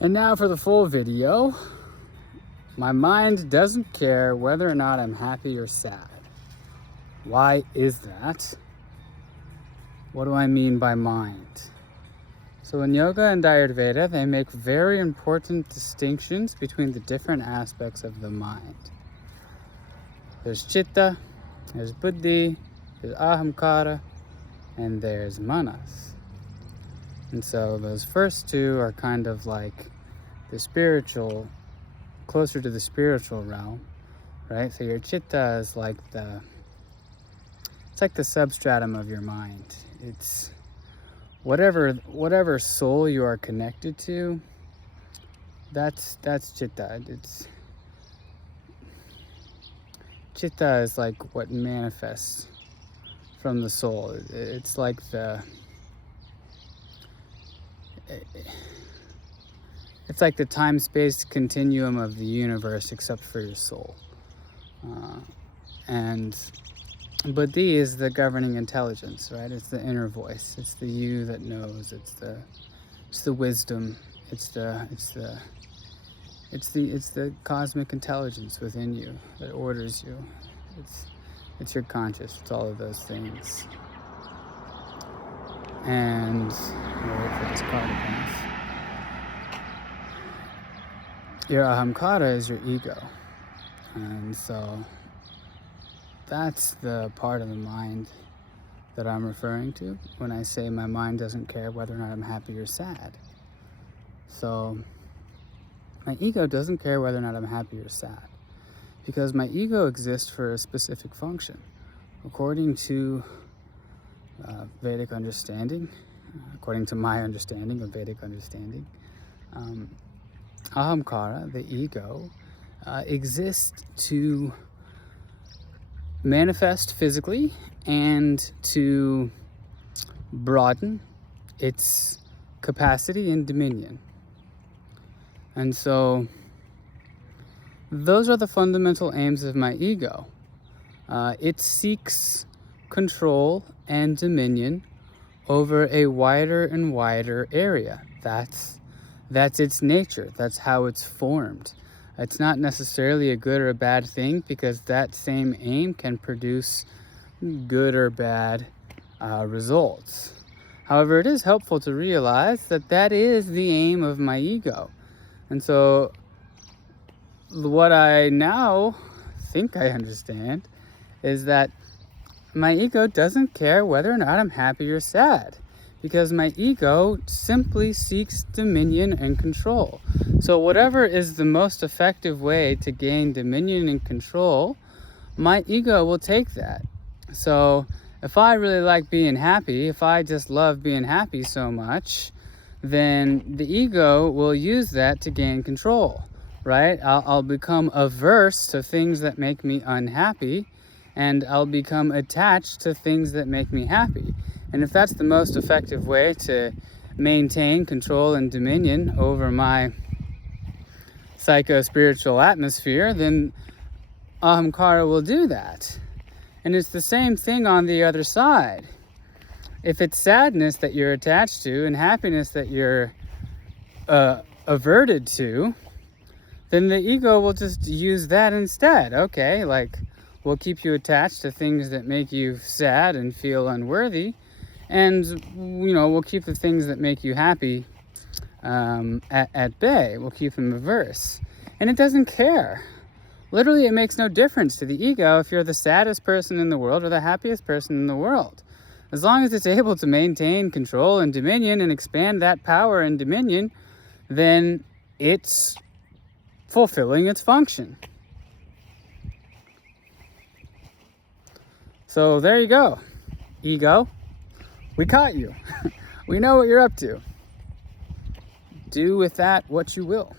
And now for the full video. My mind doesn't care whether or not I'm happy or sad. Why is that? What do I mean by mind? So in yoga and Ayurveda, they make very important distinctions between the different aspects of the mind. There's chitta, there's buddhi, there's ahamkara, and there's manas. And so those first two are kind of like the spiritual, closer to the spiritual realm, right? So your chitta is like it's like the substratum of your mind. It's whatever soul you are connected to, that's chitta. Chitta is like what manifests from the soul. It's like it's like the time-space continuum of the universe, except for your soul. And buddhi is the governing intelligence, right? It's the inner voice. It's the you that knows. It's the wisdom. It's the cosmic intelligence within you that orders you. It's your conscious. It's all of those things. And I'll wait for this card to pass. Your ahamkara is your ego. And so that's the part of the mind that I'm referring to when I say my mind doesn't care whether or not I'm happy or sad. So my ego doesn't care whether or not I'm happy or sad, because my ego exists for a specific function. According to Vedic understanding, according to my understanding of Vedic understanding, ahamkara, the ego, exists to manifest physically and to broaden its capacity and dominion. And so those are the fundamental aims of my ego. It seeks control and dominion over a wider and wider area. That's its nature. That's how it's formed. It's not necessarily a good or a bad thing, because that same aim can produce good or bad results. However, it is helpful to realize that that is the aim of my ego. And so what I now think I understand is that my ego doesn't care whether or not I'm happy or sad, because my ego simply seeks dominion and control. So whatever is the most effective way to gain dominion and control, my ego will take that. So if I really like being happy, if I just love being happy so much, then the ego will use that to gain control, right? I'll become averse to things that make me unhappy, and I'll become attached to things that make me happy. And if that's the most effective way to maintain control and dominion over my psycho-spiritual atmosphere, then ahamkara will do that. And it's the same thing on the other side. If it's sadness that you're attached to and happiness that you're averted to, then the ego will just use that instead. Okay, like, we'll keep you attached to things that make you sad and feel unworthy, and we'll keep the things that make you happy at bay. We'll keep them averse. And it doesn't care. Literally, it makes no difference to the ego if you're the saddest person in the world or the happiest person in the world. As long as it's able to maintain control and dominion and expand that power and dominion, then it's fulfilling its function. So there you go, ego. We caught you. We know what you're up to. Do with that what you will.